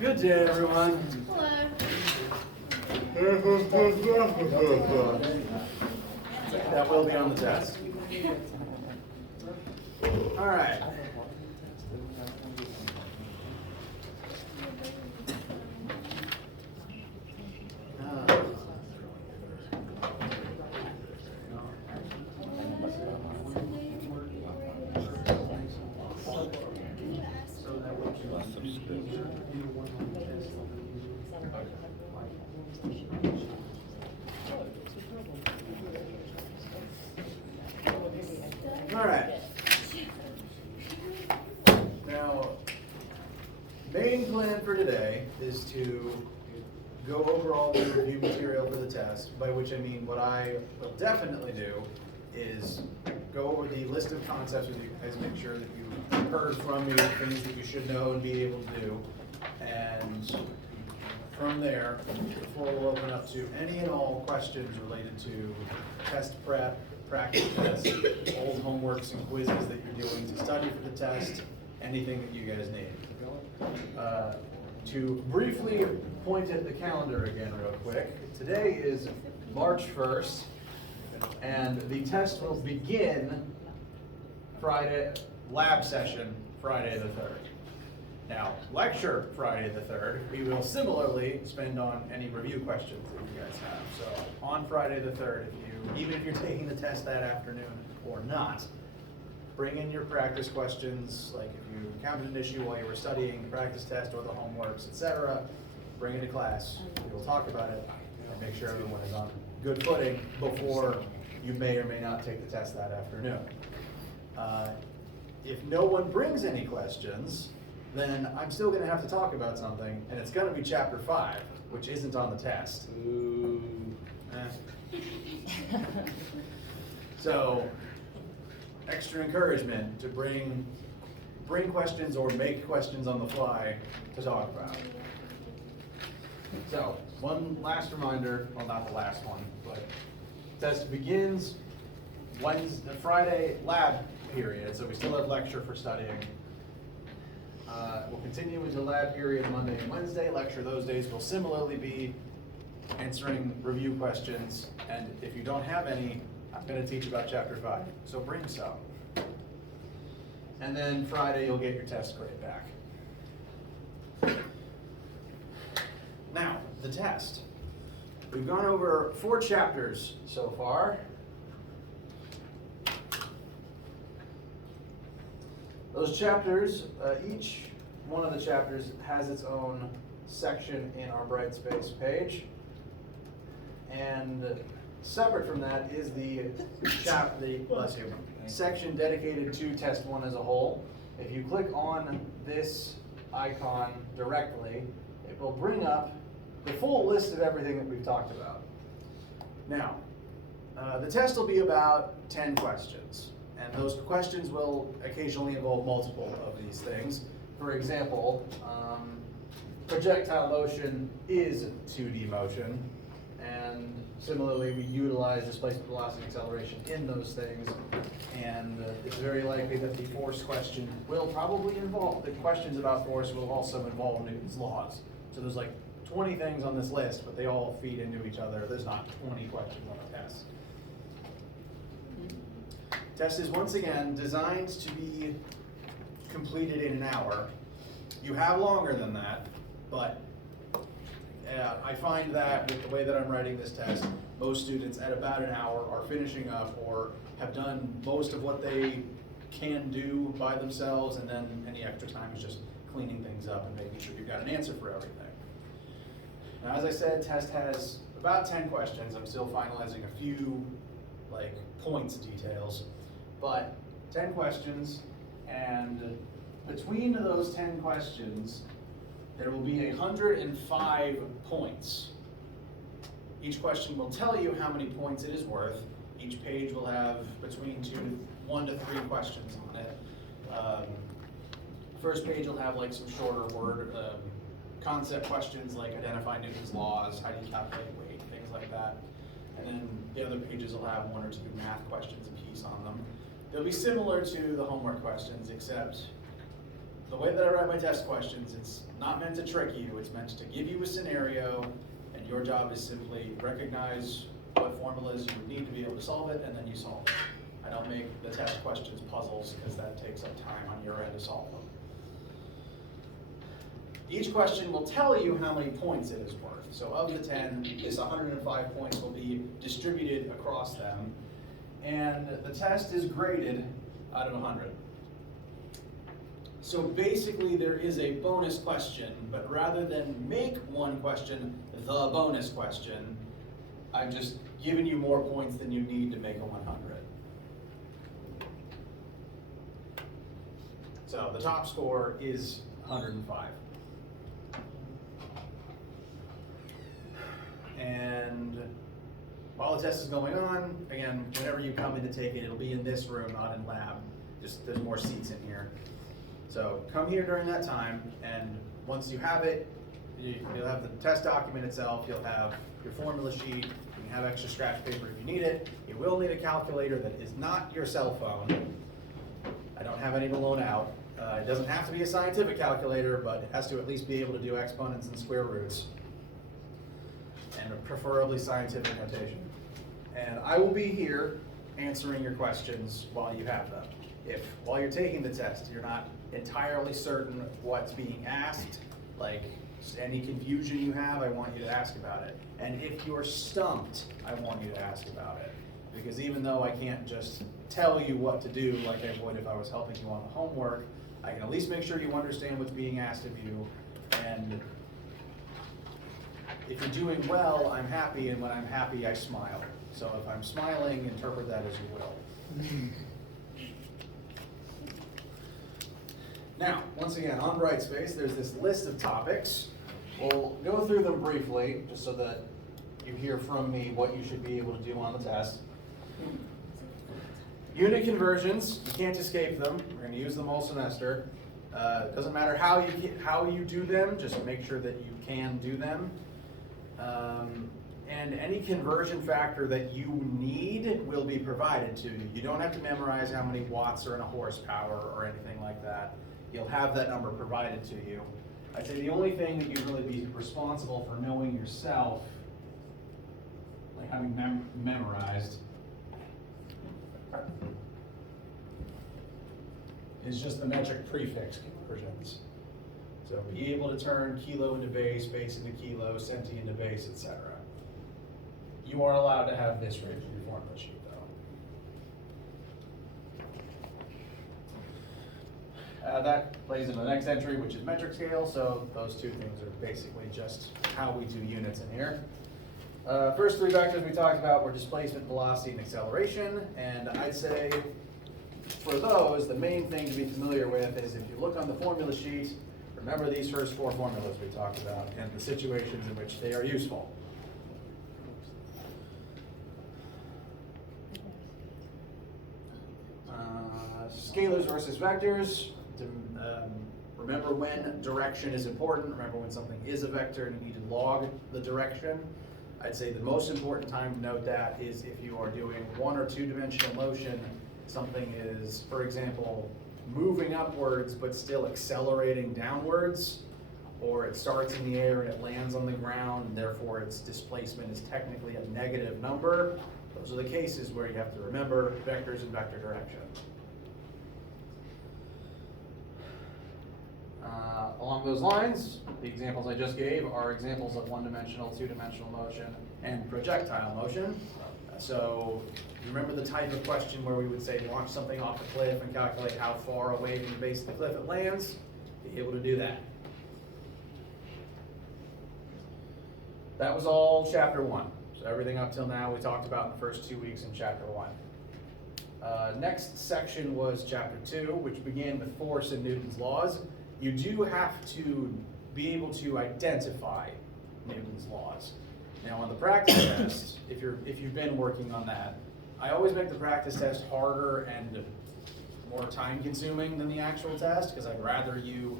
Good day, everyone. Hello. That will be on the test. All right. All right. Now, main plan for today is to go over all the review material for the test, by which I mean what I will definitely do is go over the list of concepts with you guys, make sure that you heard from me things that you should know and be able to do. And from there, before we'll open up to any and all questions related to test prep, practice tests, old homeworks and quizzes that you're doing to study for the test, anything that you guys need. To briefly point at the calendar again real quick, today is March 1st, and the test will begin Friday, lab session Friday the 3rd. Now, lecture Friday the 3rd, we will similarly spend on any review questions that you guys have. So on Friday the 3rd, even if you're taking the test that afternoon or not, bring in your practice questions, like if you encountered an issue while you were studying the practice test or the homeworks, etc., bring it to class. We will talk about it and make sure everyone is on good footing before you may or may not take the test that afternoon. If no one brings any questions, then I'm still going to have to talk about something, and it's going to be chapter 5, which isn't on the test. Ooh. So, extra encouragement to bring questions or make questions on the fly to talk about. So, one last reminder, well, not the last one, but test begins Friday lab period, so we still have lecture for studying. We'll continue into lab period Monday and Wednesday. Lecture those days will similarly be answering review questions, and if you don't have any, I'm going to teach about chapter 5, so bring some. And then Friday you'll get your test grade back. Now, the test. We've gone over 4 chapters so far. Those chapters, each one of the chapters has its own section in our Brightspace page. And separate from that is the section dedicated to Test 1 as a whole. If you click on this icon directly, it will bring up the full list of everything that we've talked about. Now, the test will be about 10 questions. And those questions will occasionally involve multiple of these things. For example, projectile motion is 2D motion. And similarly, we utilize displacement, velocity, acceleration in those things. And it's very likely that the force question will probably involve, the questions about force will also involve Newton's laws. So there's like 20 things on this list, but they all feed into each other. There's not 20 questions on the test. Test is once again designed to be completed in an hour. You have longer than that, but I find that with the way that I'm writing this test, most students at about an hour are finishing up or have done most of what they can do by themselves, and then any extra time is just cleaning things up and making sure you've got an answer for everything. Now, as I said, test has about 10 questions. I'm still finalizing a few points details, but 10 questions, and between those 10 questions, there will be 105 points. Each question will tell you how many points it is worth. Each page will have between 1 to 3 questions on it. First page will have some shorter concept questions like identify Newton's laws, how do you calculate weight, things like that. And then the other pages will have 1 or 2 math questions apiece on them. They'll be similar to the homework questions, except the way that I write my test questions, it's not meant to trick you, it's meant to give you a scenario, and your job is simply recognize what formulas you would need to be able to solve it, and then you solve it. I don't make the test questions puzzles, because that takes up time on your end to solve them. Each question will tell you how many points it is worth. So of the 10, this 105 points will be distributed across them, and the test is graded out of 100. So basically there is a bonus question, but rather than make one question the bonus question, I've just given you more points than you need to make a 100. So the top score is 105. And while the test is going on, again, whenever you come in to take it, it'll be in this room, not in lab. Just there's more seats in here. So come here during that time, and once you have it, you'll have the test document itself, you'll have your formula sheet, you can have extra scratch paper if you need it. You will need a calculator that is not your cell phone. I don't have any to loan out. It doesn't have to be a scientific calculator, but it has to at least be able to do exponents and square roots, and preferably scientific notation. And I will be here answering your questions while you have them. If while you're taking the test, you're not entirely certain what's being asked, like any confusion you have, I want you to ask about it. And if you're stumped, I want you to ask about it. Because even though I can't just tell you what to do like I would if I was helping you on the homework, I can at least make sure you understand what's being asked of you. And if you're doing well, I'm happy, and when I'm happy, I smile. So if I'm smiling, interpret that as you will. Now, once again, on Brightspace, there's this list of topics. We'll go through them briefly, just so that you hear from me what you should be able to do on the test. Unit conversions, you can't escape them. We're going to use them all semester. It doesn't matter how you do them, just make sure that you can do them. And any conversion factor that you need will be provided to you. You don't have to memorize how many watts are in a horsepower or anything like that. You'll have that number provided to you. I'd say the only thing that you'd really be responsible for knowing yourself, like having memorized, is just the metric prefix conversions. So be able to turn kilo into base, base into kilo, centi into base, etc. You are allowed to have this written in your formula sheet, though. That plays into the next entry, which is metric scale. So those two things are basically just how we do units in here. First 3 vectors we talked about were displacement, velocity, and acceleration. And I'd say for those, the main thing to be familiar with is if you look on the formula sheet, remember these first 4 formulas we talked about and the situations in which they are useful. Scalars versus vectors. Remember when direction is important. Remember when something is a vector and you need to log the direction. I'd say the most important time to note that is if you are doing 1 or 2 dimensional motion, something is, for example, moving upwards but still accelerating downwards, or it starts in the air and it lands on the ground, and therefore its displacement is technically a negative number. Those are the cases where you have to remember vectors and vector direction. Along those lines, the examples I just gave are examples of 1-dimensional, 2-dimensional motion, and projectile motion. So you remember the type of question where we would say launch something off a cliff and calculate how far away from the base of the cliff it lands? Be able to do that. That was all chapter 1. So everything up till now we talked about in the first 2 weeks in chapter 1. Next section was chapter 2, which began with force and Newton's laws. You do have to be able to identify Newton's laws. Now on the practice test, if you've been working on that, I always make the practice test harder and more time consuming than the actual test, because I'd rather you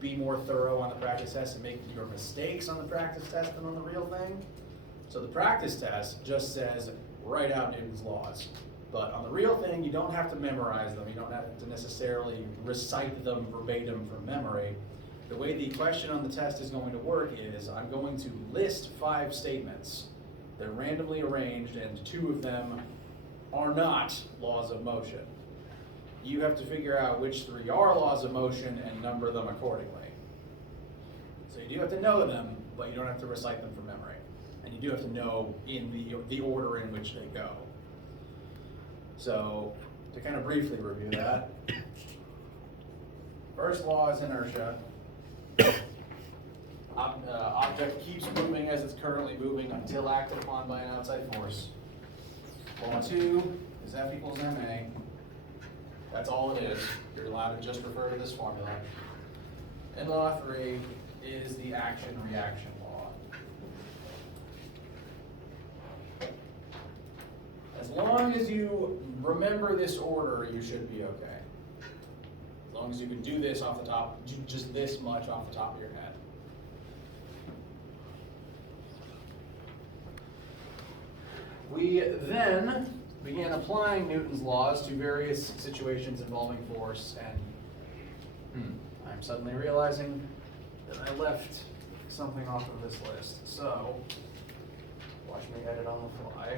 be more thorough on the practice test and make your mistakes on the practice test than on the real thing. So the practice test just says, write out Newton's laws. But on the real thing, you don't have to memorize them. You don't have to necessarily recite them verbatim from memory. The way the question on the test is going to work is, I'm going to list 5 statements. They're randomly arranged, and 2 of them are not laws of motion. You have to figure out which 3 are laws of motion and number them accordingly. So you do have to know them, but you don't have to recite them from memory. And you do have to know in the order in which they go. So, to kind of briefly review that, first law is inertia. Object keeps moving as it's currently moving until acted upon by an outside force. Law 2 is F equals ma. That's all it is. You're allowed to just refer to this formula. And law 3 is the action-reaction law. As long as you remember this order, you should be okay. As long as you can do this off the top, do just this much off the top of your head. We then began applying Newton's laws to various situations involving force, and I'm suddenly realizing that I left something off of this list. So, watch me edit on the fly.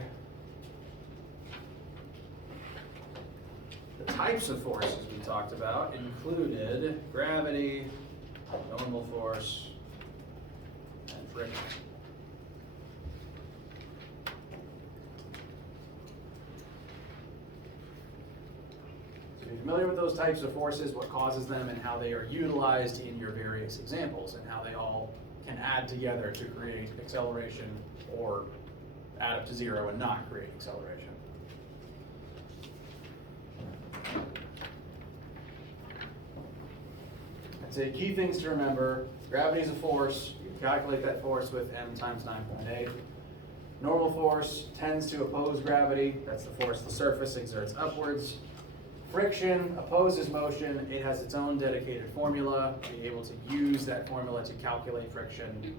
The types of forces we talked about included gravity, normal force, and friction. So you're familiar with those types of forces, what causes them, and how they are utilized in your various examples, and how they all can add together to create acceleration or add up to 0 and not create acceleration. I'd say key things to remember: gravity is a force. You calculate that force with m times 9.8. Normal force tends to oppose gravity. That's the force the surface exerts upwards. Friction opposes motion. It has its own dedicated formula. Be able to use that formula to calculate friction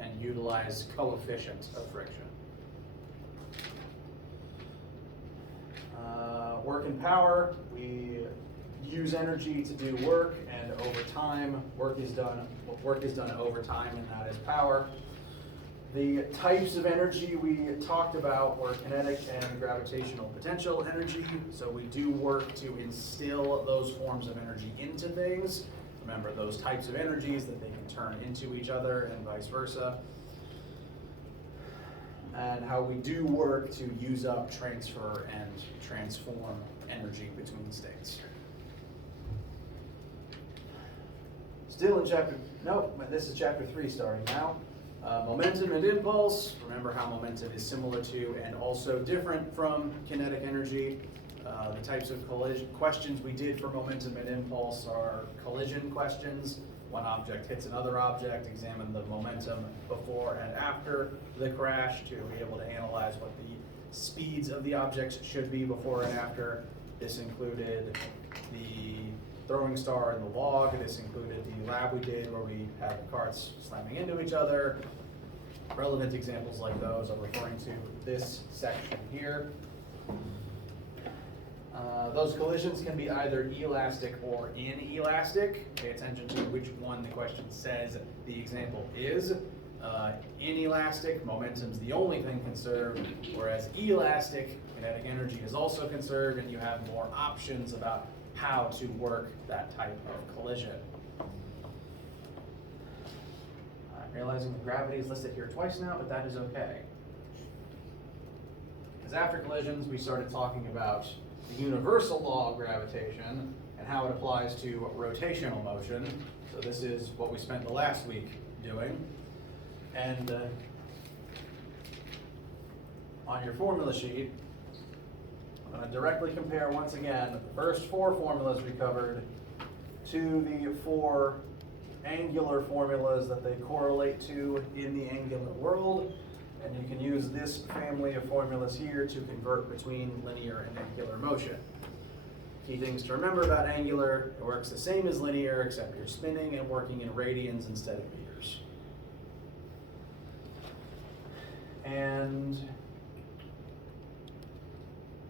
and utilize coefficient of friction. Work and power. We use energy to do work, and over time, work is done over time, and that is power. The types of energy we talked about were kinetic and gravitational potential energy. So we do work to instill those forms of energy into things. Remember those types of energies, that they can turn into each other and vice versa. And how we do work to use up, transfer, and transform energy between states. Still in this is chapter 3 starting now. Momentum and impulse. Remember how momentum is similar to and also different from kinetic energy. The types of questions we did for momentum and impulse are collision questions. One object hits another object, examine the momentum before and after the crash to be able to analyze what the speeds of the objects should be before and after. This included the throwing star and the log. This included the lab we did where we had the carts slamming into each other. Relevant examples like those are referring to this section here. Those collisions can be either elastic or inelastic. Pay attention to which one the question says the example is. Inelastic, momentum's the only thing conserved, whereas elastic, kinetic energy is also conserved, and you have more options about how to work that type of collision. I'm realizing that gravity is listed here twice now, but that is okay. Because after collisions, we started talking about the universal law of gravitation and how it applies to rotational motion. So this is what we spent the last week doing. And on your formula sheet, I'm going to directly compare once again the first 4 formulas we covered to the 4 angular formulas that they correlate to in the angular world. And you can use this family of formulas here to convert between linear and angular motion. Key things to remember about angular: it works the same as linear, except you're spinning and working in radians instead of meters. And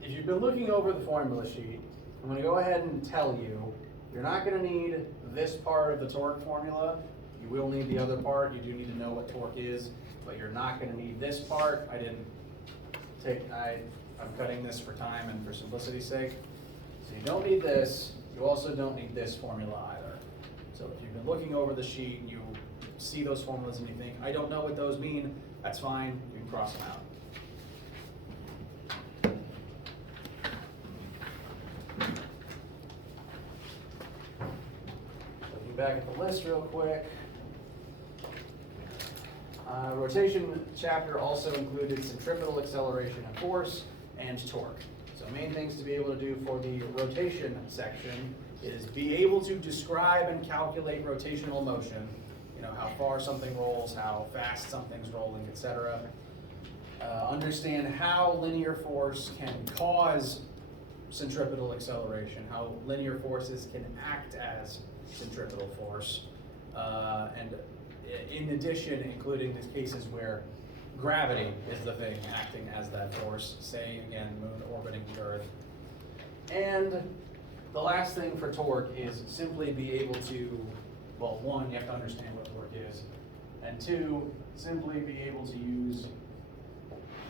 if you've been looking over the formula sheet, I'm going to go ahead and tell you, you're not going to need this part of the torque formula. You will need the other part. You do need to know what torque is, but you're not going to need this part. I'm cutting this for time and for simplicity's sake. So you don't need this. You also don't need this formula either. So if you've been looking over the sheet and you see those formulas and you think, I don't know what those mean, that's fine. You can cross them out. Back at the list real quick. Rotation chapter also included centripetal acceleration and force and torque. So main things to be able to do for the rotation section is be able to describe and calculate rotational motion, how far something rolls, how fast something's rolling, etc. Understand how linear force can cause centripetal acceleration, how linear forces can act as centripetal force, and in addition, including the cases where gravity is the thing acting as that force, say again, moon orbiting the Earth. And the last thing for torque is simply be able to, well, one, you have to understand what torque is, and two, simply be able to use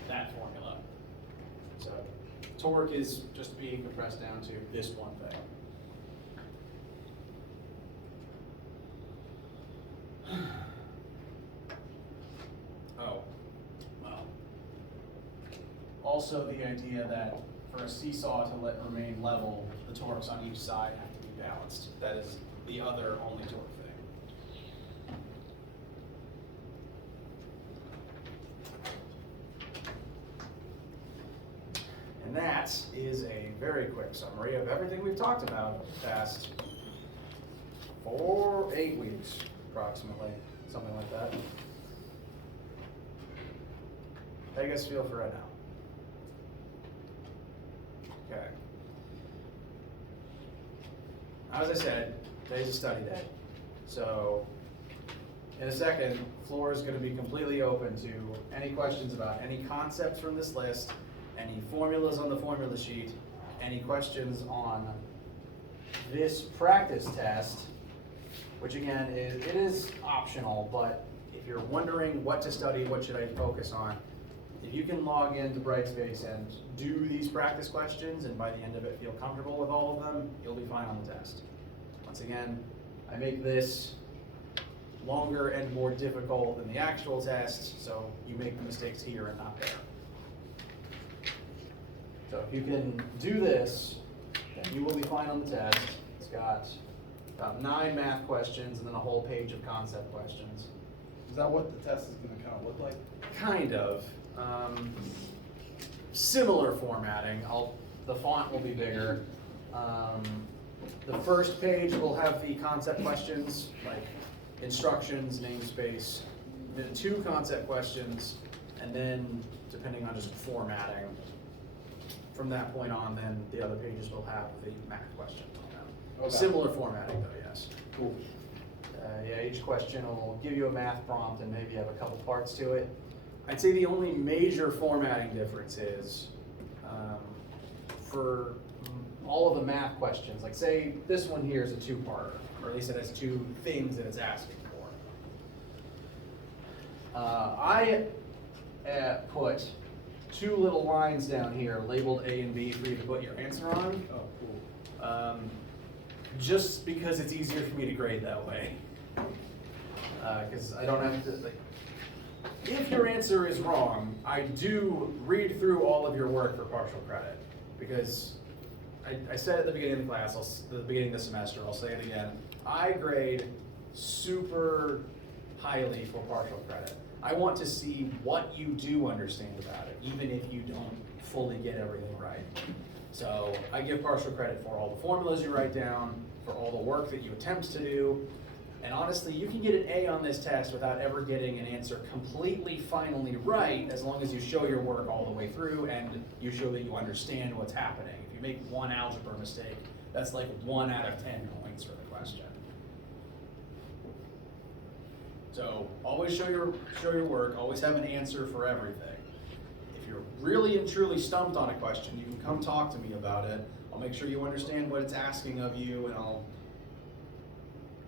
that formula. So torque is just being compressed down to this one thing. Oh, well. Also the idea that for a seesaw to remain level, the torques on each side have to be balanced. That is the other only torque thing. And that is a very quick summary of everything we've talked about over the past 8 weeks. Approximately, something like that. How do you guys feel for right now? Okay. As I said, today's a study day. So, in a second, the floor is going to be completely open to any questions about any concepts from this list, any formulas on the formula sheet, any questions on this practice test, which again, it is optional, but if you're wondering what to study, what should I focus on, if you can log into Brightspace and do these practice questions, and by the end of it feel comfortable with all of them, you'll be fine on the test. Once again, I make this longer and more difficult than the actual test, so you make the mistakes here and not there. So if you can do this, then you will be fine on the test. It's got about 9 math questions and then a whole page of concept questions. Is that what the test is going to kind of look like? Kind of. Similar formatting. The font will be bigger. The first page will have the concept questions, like instructions, namespace, then 2 concept questions, and then, depending on just formatting, from that point on, then the other pages will have the math questions on them. Okay. Similar formatting though, yes. Cool. Yeah, each question will give you a math prompt and maybe have a couple parts to it. I'd say the only major formatting difference is for all of the math questions, like say this one here is a 2-parter, or at least it has 2 things that it's asking for. I put 2 little lines down here labeled A and B for you to put your answer on. Oh, cool. Just because it's easier for me to grade that way. Because I don't have to, if your answer is wrong, I do read through all of your work for partial credit. Because I said at the beginning of the class, the beginning of the semester, I'll say it again, I grade super highly for partial credit. I want to see what you do understand about it, even if you don't fully get everything right. So I give partial credit for all the formulas you write down, for all the work that you attempt to do, and honestly, you can get an A on this test without ever getting an answer completely finally right, as long as you show your work all the way through and you show that you understand what's happening. If you make one algebra mistake, That's like 1 out of 10 points for the question. So always show your work, always have an answer for everything. If you're really and truly stumped on a question, you can come talk to me about it. I'll make sure you understand what it's asking of you, and I'll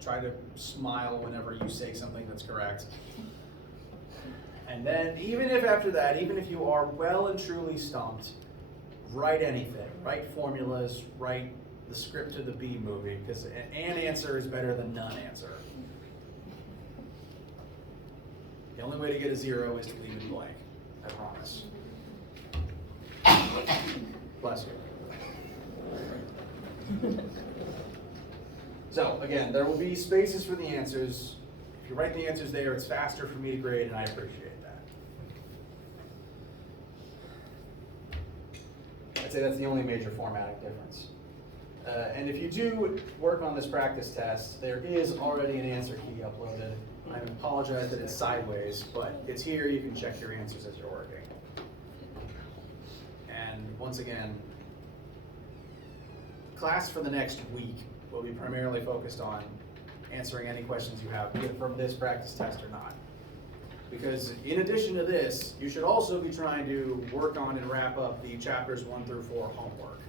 try to smile whenever you say something that's correct. And then even if after that, even if you are well and truly stumped, write anything. Write formulas, write the script to the B movie, because an answer is better than none answer. The only way to get a 0 is to leave it blank, I promise. Bless you. So again, there will be spaces for the answers. If you write the answers there, it's faster for me to grade, and I appreciate that. I'd say that's the only major formatting difference. And if you do work on this practice test, there is already an answer key uploaded. I apologize that it's sideways, but it's here. You can check your answers as you're working. And once again, class for the next week will be primarily focused on answering any questions you have, be it from this practice test or not. Because in addition to this, you should also be trying to work on and wrap up the chapters 1 through 4 homework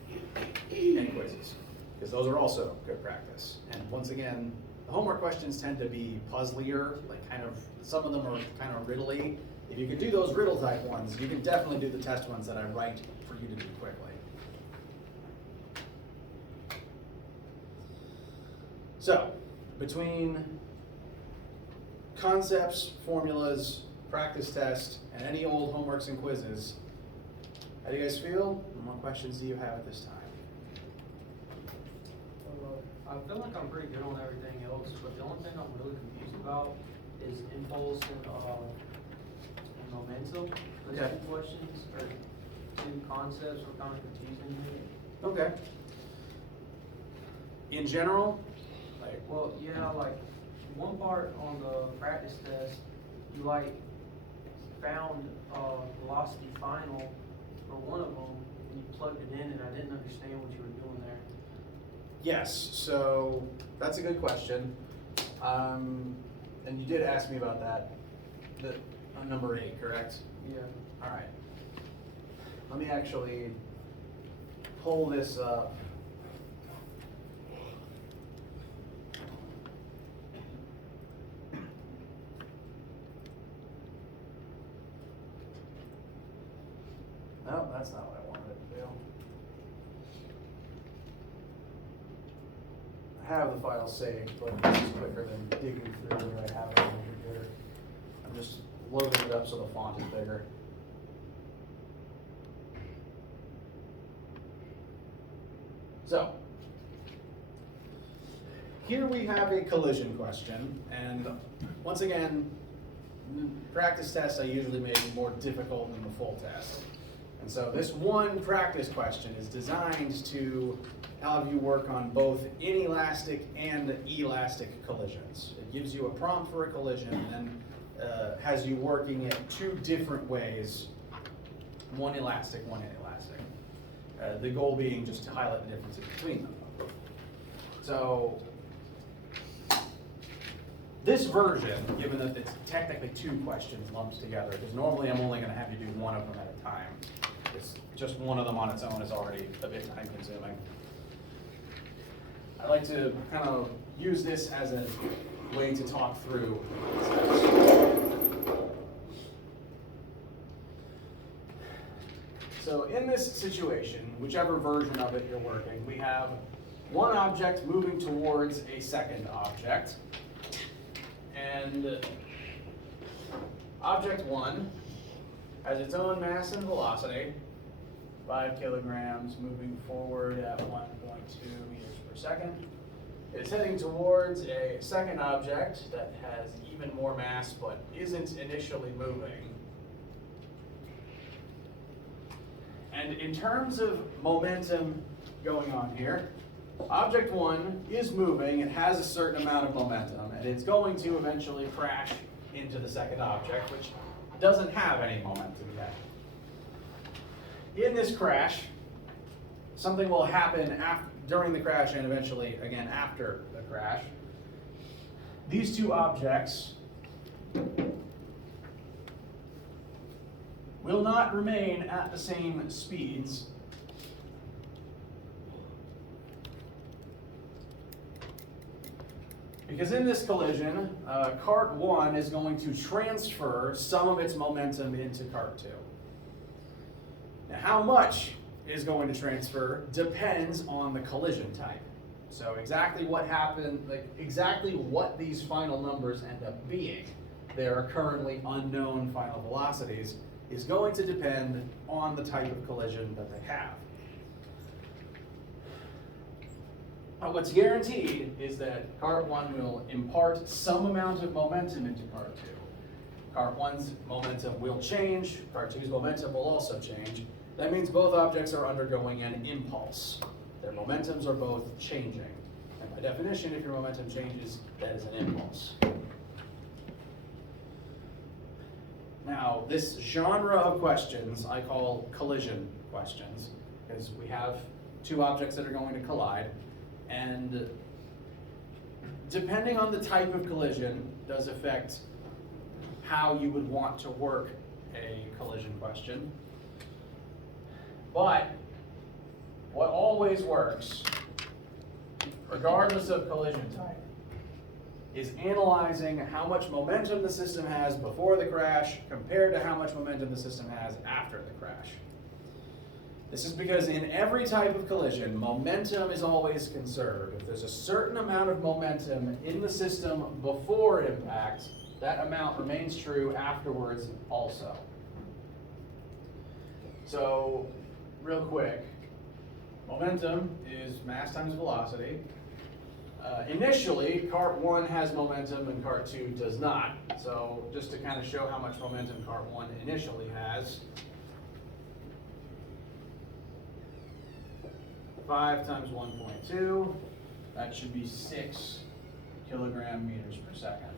and quizzes, because those are also good practice. And once again, the homework questions tend to be puzzlier, like some of them are kind of riddly. If you can do those riddle type ones, you can definitely do the test ones that I write for you to do quickly. So, between concepts, formulas, practice test, and any old homeworks and quizzes, how do you guys feel? And what questions do you have at this time? I feel like I'm pretty good on everything else, but the only thing I'm really confused about is impulse and momentum. Those Okay. 2 questions or 2 concepts are kind of confusing to me. Okay. In general, Well, yeah, like one part on the practice test, you like found velocity final for one of them, and you plugged it in, and I didn't understand what you were doing there. yes, so that's a good question. And you did ask me about that. On number 8, correct? Yeah. All right. Let me actually pull this up. No, that's not what I wanted it to do. I have the file saved, but this is quicker than digging through what I have on the computer. I'm just loading it up so the font is bigger. So, here we have a collision question, and once again, practice tests I usually make more difficult than the full test. And so this one practice question is designed to have you work on both inelastic and elastic collisions. It gives you a prompt for a collision and then has you working it 2 different ways, one elastic, one inelastic. The goal being just to highlight the differences between them. So this version, given that it's technically 2 questions lumped together, because normally I'm only going to have you do one of them at a time. Just one of them on its own is already a bit time consuming. I like to kind of use this as a way to talk through. So in this situation, whichever version of it you're working, we have one object moving towards a second object. And object 1 has its own mass and velocity, 5 kilograms, moving forward at 1.2 meters per second. It's heading towards a second object that has even more mass but isn't initially moving. And in terms of momentum going on here, object 1 is moving, it has a certain amount of momentum, and it's going to eventually crash into the second object, which doesn't have any momentum yet. In this crash, something will happen during the crash and eventually again after the crash, these two objects will not remain at the same speeds because in this collision, cart 1 is going to transfer some of its momentum into cart 2. Now, how much is going to transfer depends on the collision type. So exactly what happened, like exactly what these final numbers end up being, there are currently unknown final velocities, is going to depend on the type of collision that they have. What's guaranteed is that cart 1 will impart some amount of momentum into cart 2. Cart 1's momentum will change, cart 2's momentum will also change. That means both objects are undergoing an impulse. Their momentums are both changing. And by definition, if your momentum changes, that is an impulse. Now, this genre of questions I call collision questions, because we have two objects that are going to collide, and depending on the type of collision does affect how you would want to work a collision question. But what always works, regardless of collision type, is analyzing how much momentum the system has before the crash compared to how much momentum the system has after the crash. This is because in every type of collision, momentum is always conserved. If there's a certain amount of momentum in the system before impact, that amount remains true afterwards also. So, real quick, momentum is mass times velocity. Initially, cart 1 has momentum and cart 2 does not. So just to kind of show how much momentum cart 1 initially has, 5 times 1.2, that should be 6 kilogram meters per second.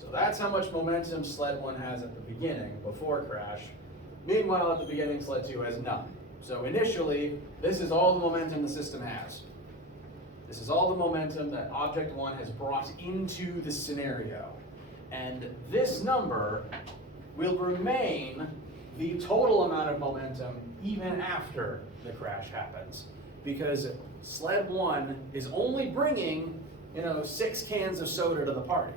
So that's how much momentum sled 1 has at the beginning, before crash. Meanwhile, at the beginning, sled 2 has none. So initially, this is all the momentum the system has. This is all the momentum that object 1 has brought into the scenario. And this number will remain the total amount of momentum even after the crash happens. Because sled 1 is only bringing, 6 cans of soda to the party.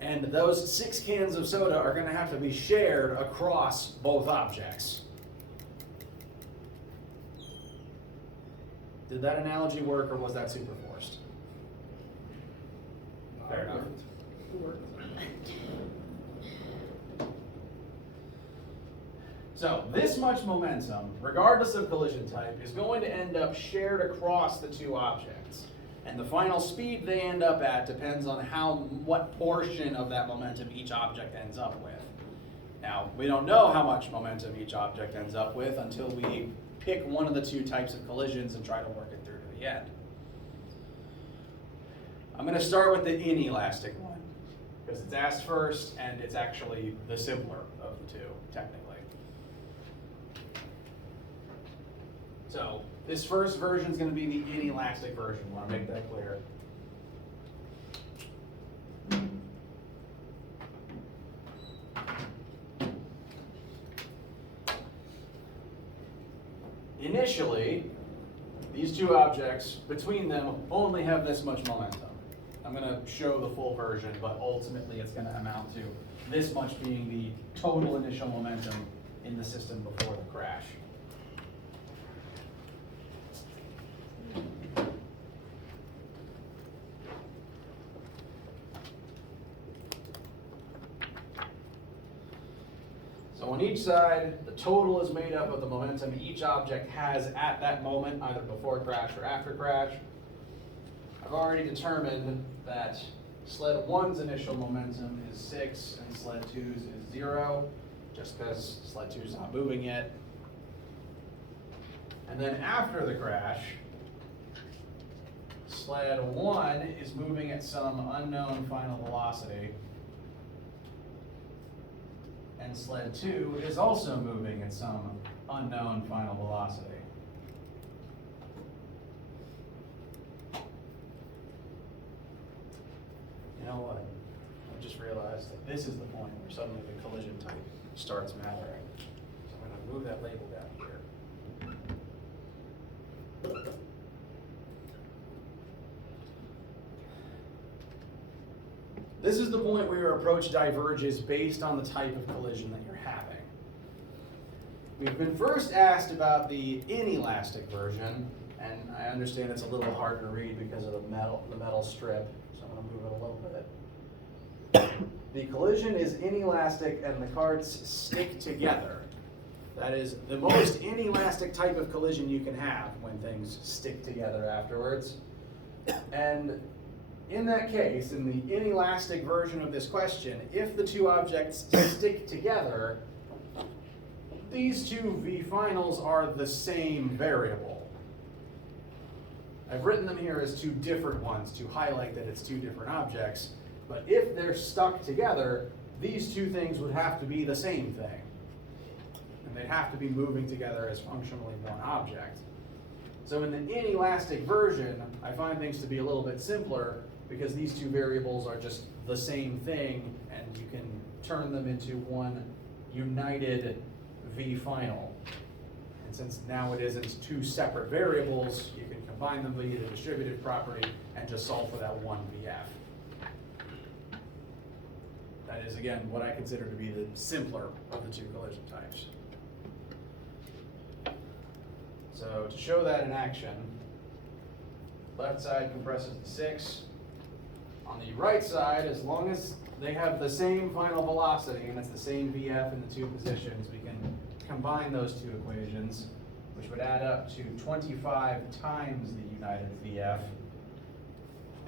And those 6 cans of soda are going to have to be shared across both objects. Did that analogy work, or was that super forced? Fair enough. So this much momentum, regardless of collision type, is going to end up shared across the two objects. And the final speed they end up at depends on what portion of that momentum each object ends up with. Now, we don't know how much momentum each object ends up with until we pick one of the two types of collisions and try to work it through to the end. I'm going to start with the inelastic one, because it's asked first and it's actually the simpler of the two, technically. So this first version is going to be the inelastic version. I want to make that clear. Initially, these two objects, between them, only have this much momentum. I'm going to show the full version, but ultimately it's going to amount to this much being the total initial momentum in the system before the crash. So on each side, the total is made up of the momentum each object has at that moment, either before crash or after crash. I've already determined that sled 1's initial momentum is 6 and sled 2's is 0, just because sled 2 is not moving yet. And then after the crash, sled 1 is moving at some unknown final velocity, and sled 2 is also moving at some unknown final velocity. suggest that this is the point where suddenly the collision type starts mattering. So I'm going to move that label down here. This is the point where your approach diverges based on the type of collision that you're having. We've been first asked about the inelastic version, and I understand it's a little hard to read because of the metal strip, so I'm going to move it a little bit. The collision is inelastic and the carts stick together. That is the most inelastic type of collision you can have when things stick together afterwards. And in that case, in the inelastic version of this question, if the two objects stick together, these two V finals are the same variable. I've written them here as two different ones to highlight that it's two different objects, but if they're stuck together, these two things would have to be the same thing. And they'd have to be moving together as functionally one object. So in the inelastic version, I find things to be a little bit simpler because these two variables are just the same thing, and you can turn them into one united V final. And since now it isn't two separate variables, you can combine them via the distributive property and just solve for that one VF. That is, again, what I consider to be the simpler of the two collision types. So to show that in action, left side compresses to 6. On the right side, as long as they have the same final velocity and it's the same VF in the two positions, we can combine those two equations, which would add up to 25 times the united VF.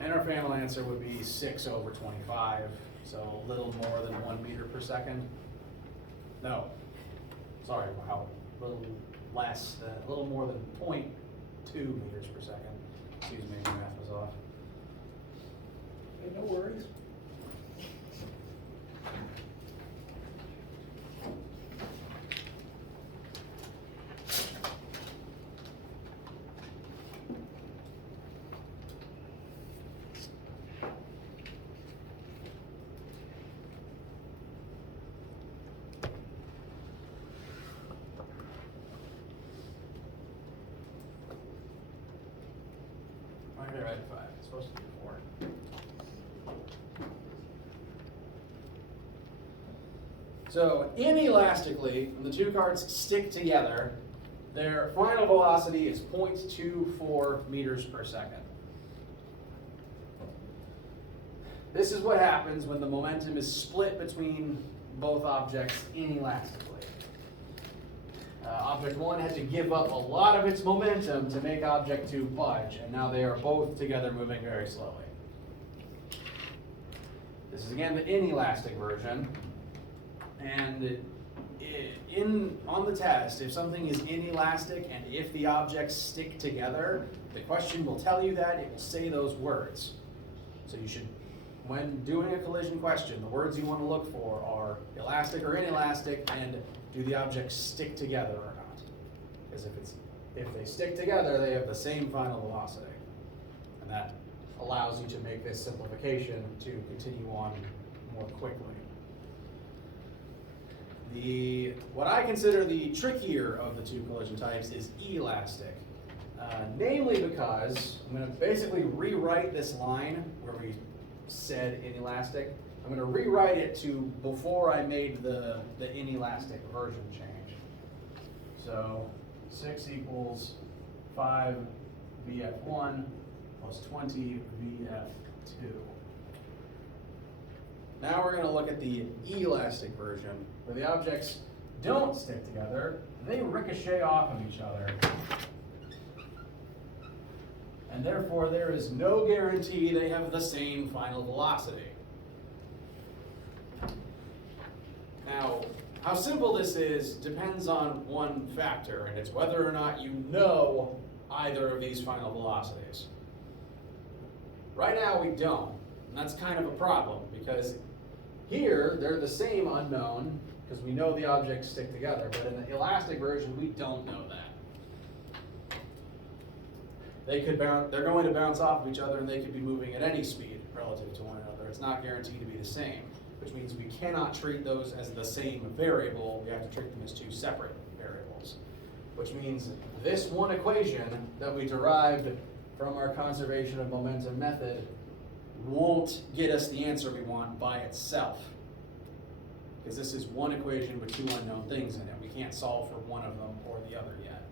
And our final answer would be 6 over 25, so a little more than 1 meter per second. No, sorry, wow, a little less than, a little more than 0.2 meters per second. Excuse me, my math was off. Hey, no worries. Why did I write 5? It's supposed to be 4. So inelastically, when the two carts stick together, their final velocity is 0.24 meters per second. This is what happens when the momentum is split between both objects inelastically. Object 1 had to give up a lot of its momentum to make object 2 budge, and now they are both together moving very slowly. This is again the inelastic version. And on the test, if something is inelastic and if the objects stick together, the question will tell you that, it will say those words. So you should, when doing a collision question, the words you want to look for are elastic or inelastic, and do the objects stick together or not? Because if they stick together, they have the same final velocity. And that allows you to make this simplification to continue on more quickly. What I consider the trickier of the two collision types is elastic. Namely because I'm going to basically rewrite this line where we said inelastic. I'm going to rewrite it to before I made the inelastic version change. So 6 equals 5 VF1 plus 20 VF2. Now we're going to look at the elastic version, where the objects don't stick together, they ricochet off of each other. And therefore there is no guarantee they have the same final velocity. Now, how simple this is depends on one factor, and it's whether or not you know either of these final velocities. Right now we don't, and that's kind of a problem, because here they're the same unknown, because we know the objects stick together, but in the elastic version we don't know that. They're going to bounce off of each other, and they could be moving at any speed relative to one another. It's not guaranteed to be the same. which means we cannot treat those as the same variable. We have to treat them as two separate variables, which means this one equation that we derived from our conservation of momentum method won't get us the answer we want by itself, because this is one equation with two unknown things in it. We can't solve for one of them or the other yet.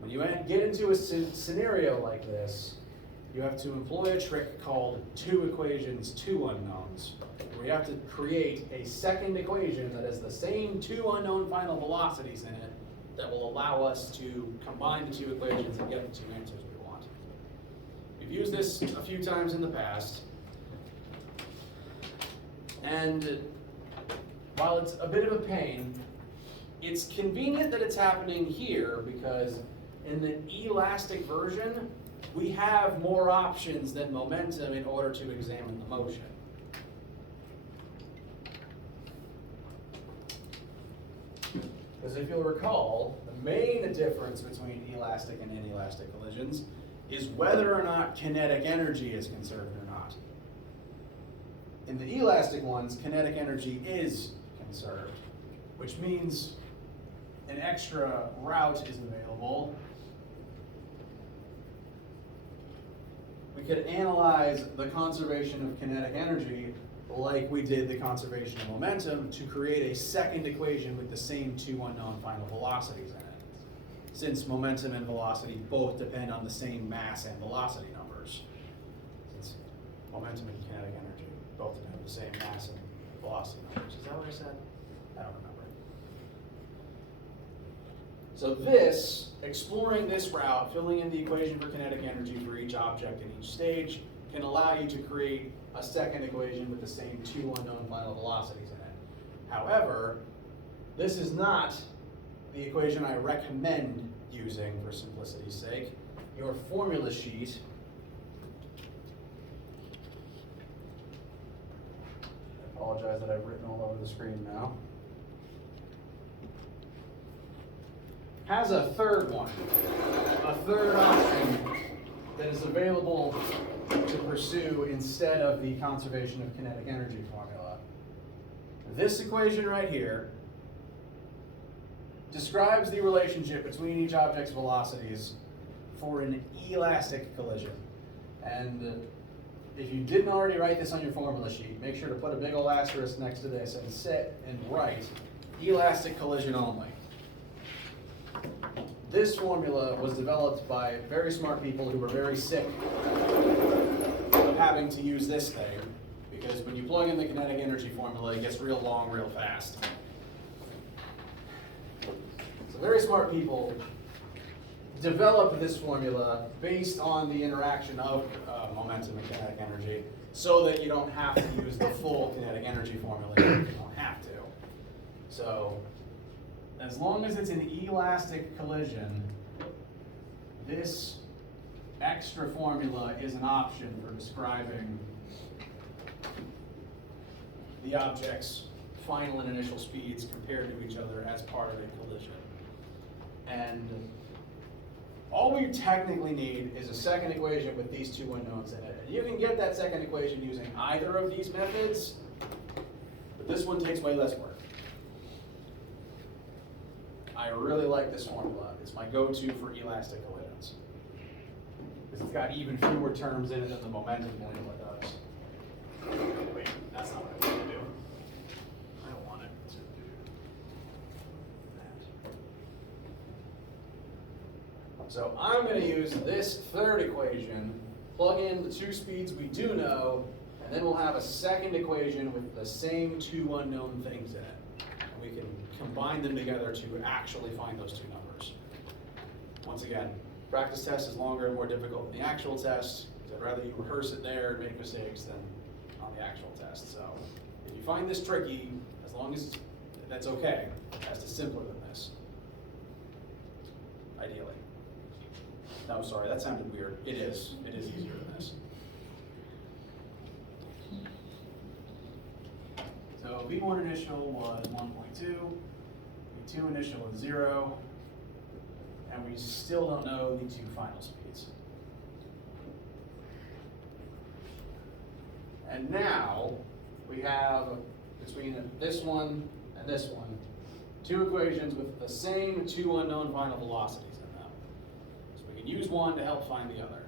When you get into a scenario like this, you have to employ a trick called two equations, two unknowns, where you have to create a second equation that has the same two unknown final velocities in it that will allow us to combine the two equations and get the two answers we want. We've used this a few times in the past, and while it's a bit of a pain, it's convenient that it's happening here because in the elastic version, we have more options than momentum in order to examine the motion. Because if you'll recall, the main difference between elastic and inelastic collisions is whether or not kinetic energy is conserved or not. In the elastic ones, kinetic energy is conserved, which means an extra route is available. We could analyze the conservation of kinetic energy like we did the conservation of momentum to create a second equation with the same two unknown final velocities in it, since momentum and velocity both depend on the same mass and velocity numbers. Since momentum and kinetic energy both depend on the same mass and velocity numbers. Is that what I said? I don't remember. So this, exploring this route, filling in the equation for kinetic energy for each object in each stage, can allow you to create a second equation with the same two unknown final velocities in it. However, this is not the equation I recommend using for simplicity's sake. Your formula sheet I apologize that I've written all over the screen now. Has a third one, a third option that is available to pursue instead of the conservation of kinetic energy formula. This equation right here describes the relationship between each object's velocities for an elastic collision. And if you didn't already write this on your formula sheet, make sure to put a big old asterisk next to this and sit and write elastic collision only. This formula was developed by very smart people who were very sick of having to use this thing, because when you plug in the kinetic energy formula, it gets real long real fast. So very smart people developed this formula based on the interaction of momentum and kinetic energy, so that you don't have to use the full kinetic energy formula if you don't have to. So as long as it's an elastic collision, this extra formula is an option for describing the object's final and initial speeds compared to each other as part of a collision. And all we technically need is a second equation with these two unknowns in it. And you can get that second equation using either of these methods, but this one takes way less work. I really like this formula. It's my go-to for elastic collisions, because it's got even fewer terms in it than the momentum formula does. Wait, that's not what I want to do. I don't want it to do that. So I'm going to use this third equation, plug in the two speeds we do know, and then we'll have a second equation with the same two unknown things in it. And we can combine them together to actually find those two numbers. Once again, practice test is longer and more difficult than the actual test, because I'd rather you rehearse it there and make mistakes than on the actual test. So if you find this tricky, as long as that's okay, test is simpler than this, ideally. No, sorry, that sounded weird. It is easier than this. So V1 initial was 1.2, V2 initial was 0, and we still don't know the two final speeds. And now, we have between this one and this one, two equations with the same two unknown final velocities in them. So we can use one to help find the other.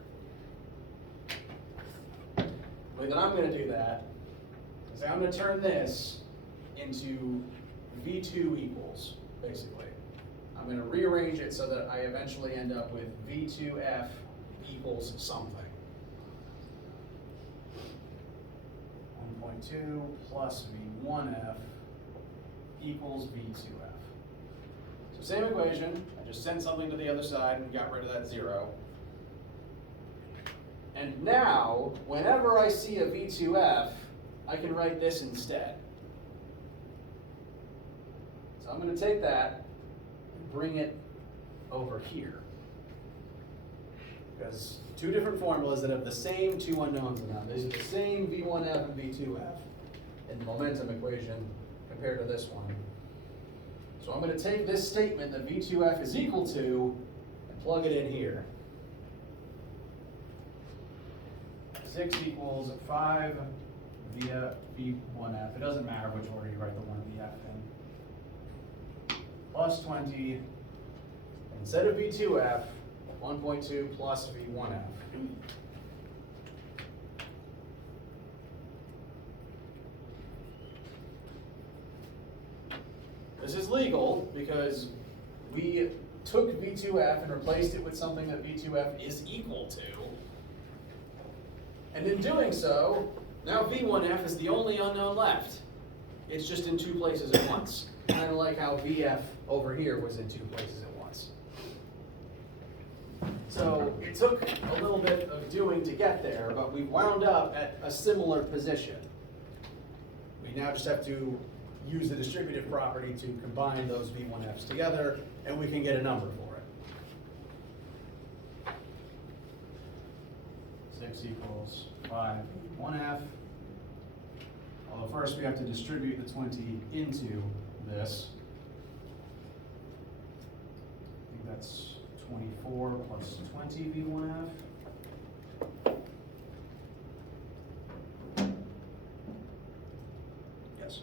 The way that I'm going to do that is I'm going to turn this into V2 equals, basically. I'm going to rearrange it so that I eventually end up with V2F equals something. 1.2 plus V1F equals V2F. So same equation, I just sent something to the other side and got rid of that zero. And now, whenever I see a V2F, I can write this instead. So I'm going to take that and bring it over here. Because two different formulas that have the same two unknowns in them. These are the same V1F and V2F in the momentum equation compared to this one. So I'm going to take this statement that V2F is equal to and plug it in here. 6 equals 5 via V1F. It doesn't matter which order you write the 1VF in. Plus 20, instead of V2F, 1.2 plus V1F. This is legal because we took V2F and replaced it with something that V2F is equal to. And in doing so, now V1F is the only unknown left. It's just in two places at once. Kind of like how VF over here was in two places at once. So it took a little bit of doing to get there, but we wound up at a similar position. We now just have to use the distributive property to combine those V1Fs together, and we can get a number for it. 6 equals 5 V1F. Although first we have to distribute the 20 into this. I think that's 24 plus 20 V1F. Yes.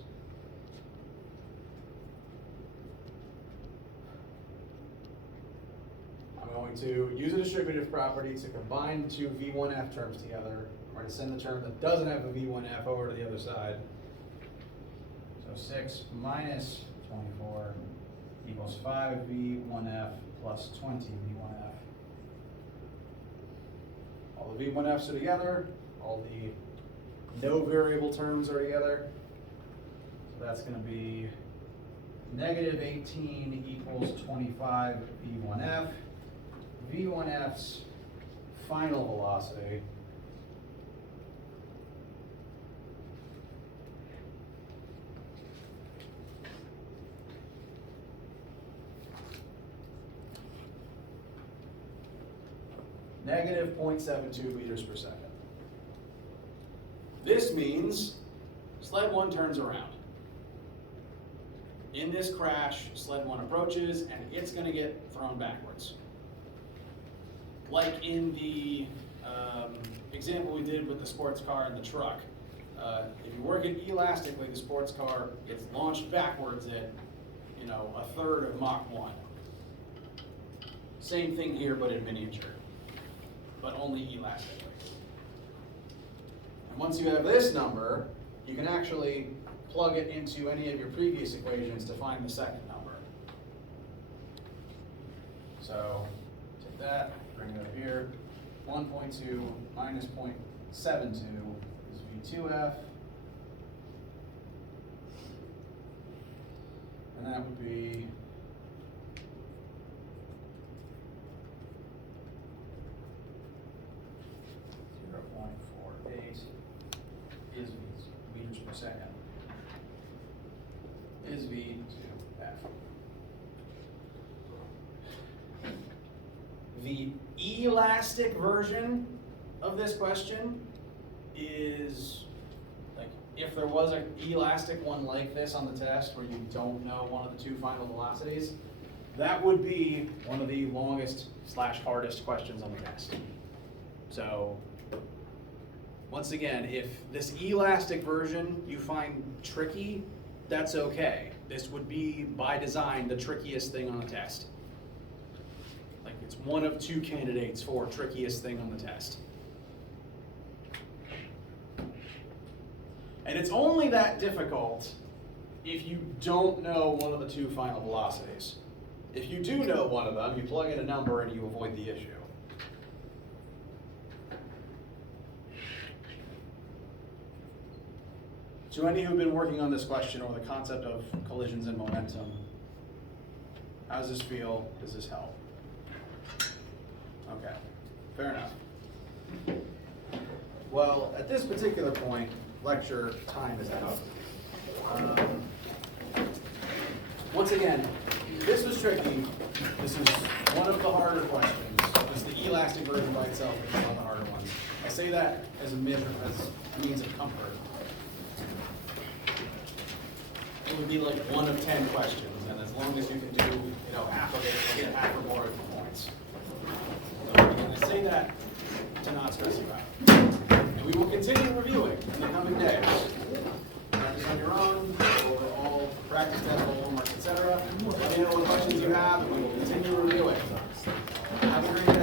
I'm going to use a distributive property to combine the two V1F terms together. We're going to send the term that doesn't have a V1F over to the other side. So 6 minus 24 equals 5 V1F plus 20 V1F. All the V1Fs are together. All the no variable terms are together. So that's going to be negative 18 equals 25 V1F. V1F's final velocity negative 0.72 meters per second. This means sled 1 turns around. In this crash, sled 1 approaches and it's going to get thrown backwards. Like in the example we did with the sports car and the truck. If you work it elastically, the sports car gets launched backwards at, a third of Mach 1. Same thing here, but in miniature, but only elastically. And once you have this number, you can actually plug it into any of your previous equations to find the second number. So take that, bring it up here. 1.2 minus 0.72 is V2F. And that would be 0.48 is meters per second. Is V2F. The elastic version of this question is, like, if there was an elastic one like this on the test where you don't know one of the two final velocities, that would be one of the longest / hardest questions on the test. So Once again, if this elastic version you find tricky, that's okay. This would be, by design, the trickiest thing on the test. Like, it's one of 2 candidates for trickiest thing on the test. And it's only that difficult if you don't know one of the 2 final velocities. If you do know one of them, you plug in a number and you avoid the issue. To any who've been working on this question or the concept of collisions and momentum, how does this feel? Does this help? Okay, fair enough. Well, at this particular point, lecture time is out. Once again, this was tricky. This is one of the harder questions. It's the elastic version by itself is one of the harder ones. I say that as a measure, as a means of comfort. It would be like 1 of 10 questions, and as long as you can do, half of it, you'll get half or more of the points. So again, I say that to not stress you out. And we will continue reviewing in the coming days. Practice on your own, over all practice test, homework, etc. Let me know what questions you have, and we will continue reviewing. Have a great day.